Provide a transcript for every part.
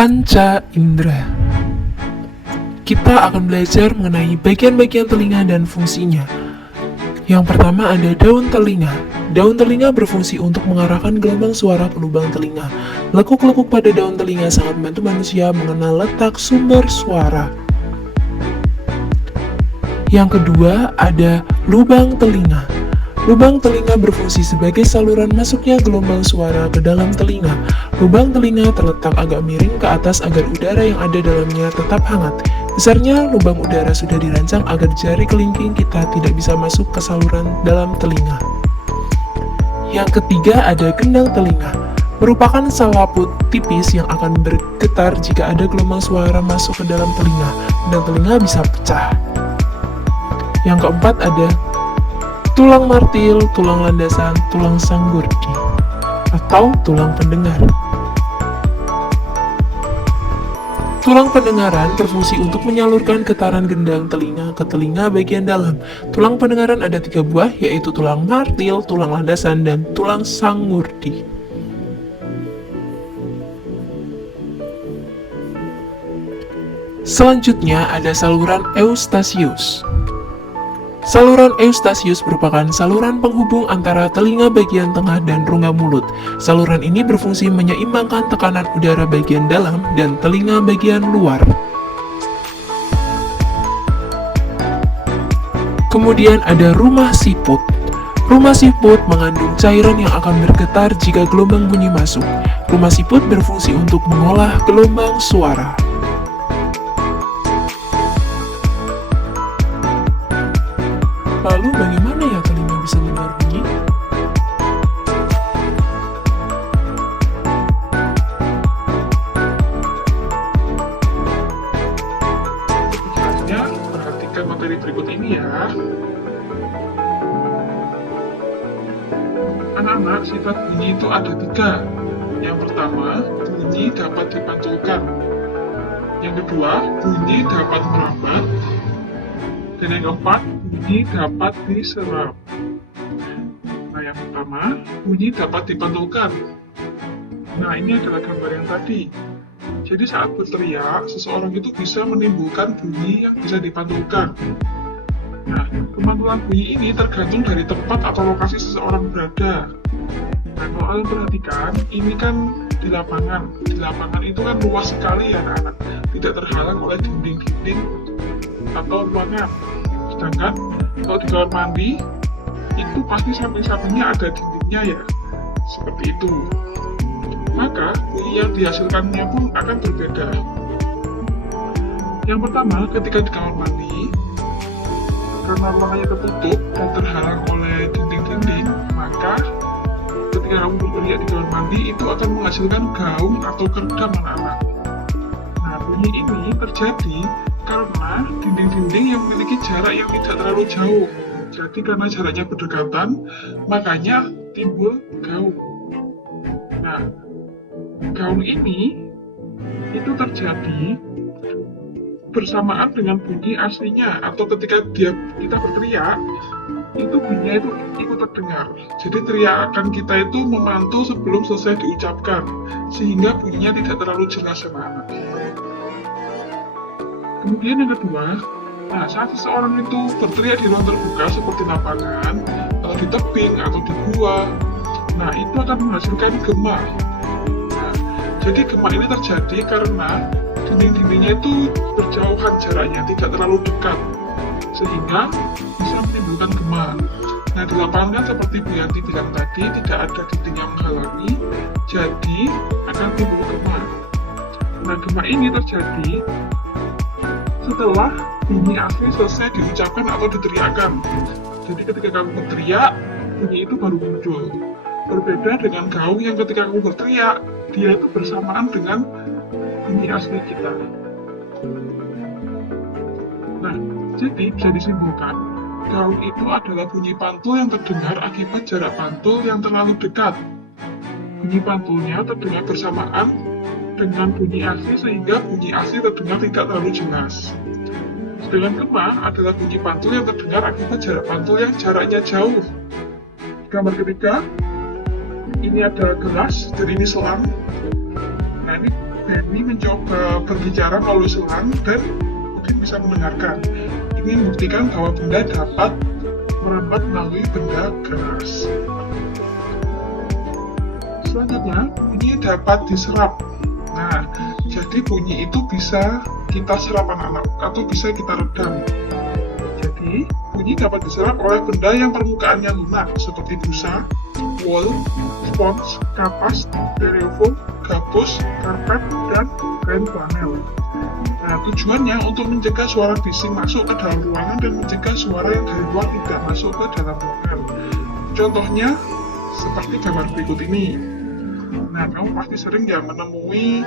Panca indera. Kita akan belajar mengenai bagian-bagian telinga dan fungsinya. Yang pertama ada daun telinga. Daun telinga berfungsi untuk mengarahkan gelombang suara ke lubang telinga. Lekuk-lekuk pada daun telinga sangat membantu manusia mengenal letak sumber suara. Yang kedua ada lubang telinga. Lubang telinga berfungsi sebagai saluran masuknya gelombang suara ke dalam telinga. Lubang telinga terletak agak miring ke atas agar udara yang ada dalamnya tetap hangat. Besarnya lubang udara sudah dirancang agar jari kelingking kita tidak bisa masuk ke saluran dalam telinga. Yang ketiga ada gendang telinga. Merupakan selaput tipis yang akan bergetar jika ada gelombang suara masuk ke dalam telinga. Gendang telinga bisa pecah. Yang keempat ada tulang martil, tulang landasan, tulang sanggurdi, atau tulang pendengar. Tulang pendengaran berfungsi untuk menyalurkan getaran gendang telinga ke telinga bagian dalam. Tulang pendengaran ada 3 buah, yaitu tulang martil, tulang landasan, dan tulang sanggurdi. Selanjutnya ada saluran Eustasius. Saluran Eustasius merupakan saluran penghubung antara telinga bagian tengah dan rongga mulut. Saluran ini berfungsi menyeimbangkan tekanan udara bagian dalam dan telinga bagian luar. Kemudian ada rumah siput. Rumah siput mengandung cairan yang akan bergetar jika gelombang bunyi masuk. Rumah siput berfungsi untuk mengolah gelombang suara. Lalu bagaimana ya telinga bisa mendengar bunyi? Jelasnya, perhatikan materi berikut ini ya. Anak-anak, sifat bunyi itu ada 3. Yang pertama, bunyi dapat dipantulkan. Yang kedua, bunyi dapat merambat. Dan yang keempat, bunyi dapat diserap. Nah, yang pertama, bunyi dapat dipantulkan. Nah, ini adalah gambar yang tadi. Jadi saat berteriak, seseorang itu bisa menimbulkan bunyi yang bisa dipantulkan. Nah, pemantulan bunyi ini tergantung dari tempat atau lokasi seseorang berada. Nah, kalau kalian perhatikan, ini kan di lapangan. Di lapangan itu kan luas sekali ya anak-anak. Tidak terhalang oleh dinding-dinding atau ruangan. Sedangkan kalau di kamar mandi itu pasti samping-sampingnya ada dindingnya ya, seperti itu. Maka bunyi yang dihasilkannya pun akan berbeda. Yang pertama, ketika di kamar mandi, karena ruangannya tertutup dan terhalang oleh dinding-dinding, maka ketika kamu berteriak di kamar mandi itu akan menghasilkan gaung atau kerdam anak-anak. Nah, bunyi ini terjadi karena dinding-dinding yang memiliki jarak yang tidak terlalu jauh. Jadi karena jaraknya berdekatan, makanya timbul gaung. Nah, gaung ini itu terjadi bersamaan dengan bunyi aslinya, atau ketika kita berteriak, itu bunyinya itu ikut terdengar. Jadi teriakan kita itu memantul sebelum selesai diucapkan, sehingga bunyinya tidak terlalu jelas anak-anak. Kemudian yang kedua, nah saat seseorang itu berteriak di ruang terbuka seperti lapangan, atau di tebing, atau di gua, nah itu akan menghasilkan gema. Nah, jadi gema ini terjadi karena dinding-dindingnya itu berjauhan jaraknya, tidak terlalu dekat, sehingga bisa menimbulkan gema. Nah di lapangan kan seperti Bu Yanti bilang tadi, tidak ada dinding yang menghalangi, jadi akan timbul gema. Nah gema ini terjadi setelah bunyi asli selesai diucapkan atau diteriakkan. Jadi ketika kamu berteriak, bunyi itu baru muncul. Berbeda dengan gaung yang ketika kamu berteriak, dia itu bersamaan dengan bunyi asli kita. Nah, jadi bisa disimpulkan, gaung itu adalah bunyi pantul yang terdengar akibat jarak pantul yang terlalu dekat. Bunyi pantulnya terdengar bersamaan dengan bunyi asli sehingga bunyi asli terdengar tidak terlalu jelas. Sedangkan gema adalah bunyi pantul yang terdengar akibat jarak pantul yang jaraknya jauh. Gambar ketiga, ini ada gelas, jadi ini selang. Nah ini Benny mencoba berbicara melalui selang dan mungkin bisa mendengarkan. Ini membuktikan bahwa benda dapat merambat melalui benda keras. Selanjutnya, bunyi dapat diserap. Nah, jadi bunyi itu bisa kita serap anak-anak atau bisa kita redam. Jadi, bunyi dapat diserap oleh benda yang permukaannya lunak seperti busa, wool, spons, kapas, styrofoam, gabus, karpet, dan kain flanel. Nah, tujuannya untuk mencegah suara bising masuk ke dalam ruangan dan mencegah suara yang dari luar tidak masuk ke dalam ruangan. Contohnya seperti gambar berikut ini. Nah, kamu pasti sering ya menemui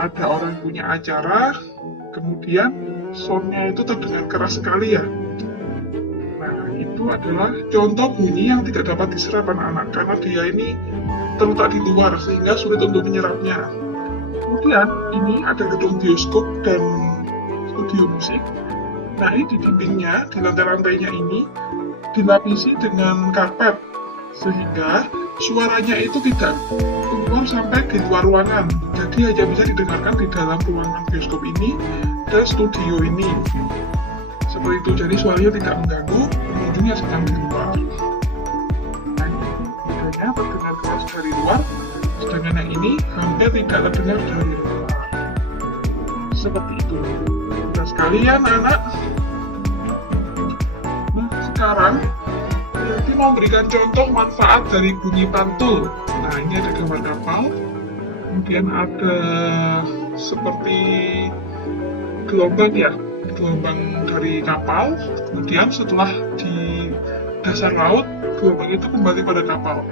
ada orang punya acara, kemudian soundnya itu terdengar keras sekali ya. Nah, itu adalah contoh bunyi yang tidak dapat diserap anak-anak karena dia ini terletak di luar sehingga sulit untuk menyerapnya. Kemudian ini ada gedung bioskop dan studio musik. Nah, ini di dindingnya, di lantai-lantainya ini dilapisi dengan karpet sehingga suaranya itu tidak keluar sampai di luar ruangan. Jadi hanya bisa didengarkan di dalam ruangan bioskop ini dan studio ini. Seperti itu, jadi suaranya tidak mengganggu pengunjung yang sedang di luar. Nah, ini bedanya terdengar keras dari luar, sedangkan yang ini hampir tidak terdengar dari luar. Seperti itu. Nah, sekalian anak. Nah, sekarang nanti mau berikan contoh manfaat dari bunyi pantul. Nah, ini ada gambar kapal, kemudian ada seperti gelombang ya, gelombang dari kapal, kemudian setelah di dasar laut, gelombang itu kembali pada kapal.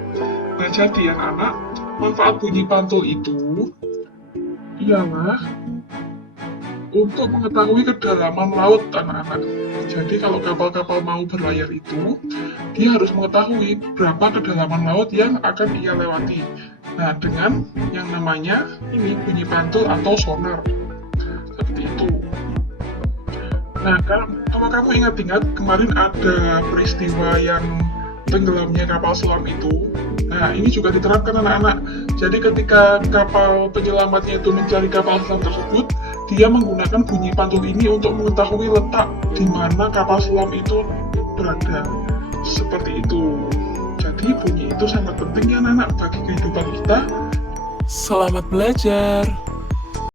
Nah, jadi anak-anak, manfaat bunyi pantul itu ialah untuk mengetahui kedalaman laut anak-anak. Jadi kalau kapal-kapal mau berlayar itu, dia harus mengetahui berapa kedalaman laut yang akan ia lewati. Nah, dengan yang namanya ini bunyi pantul atau sonar. Seperti itu. Nah, kalau kamu ingat-ingat, kemarin ada peristiwa yang tenggelamnya kapal selam itu. Nah, ini juga diterapkan anak-anak. Jadi ketika kapal penyelamatnya itu mencari kapal selam tersebut, dia menggunakan bunyi pantul ini untuk mengetahui letak di mana kapal selam itu berada. Seperti itu. Jadi bunyi itu sangat penting ya anak-anak bagi kehidupan kita. Selamat belajar.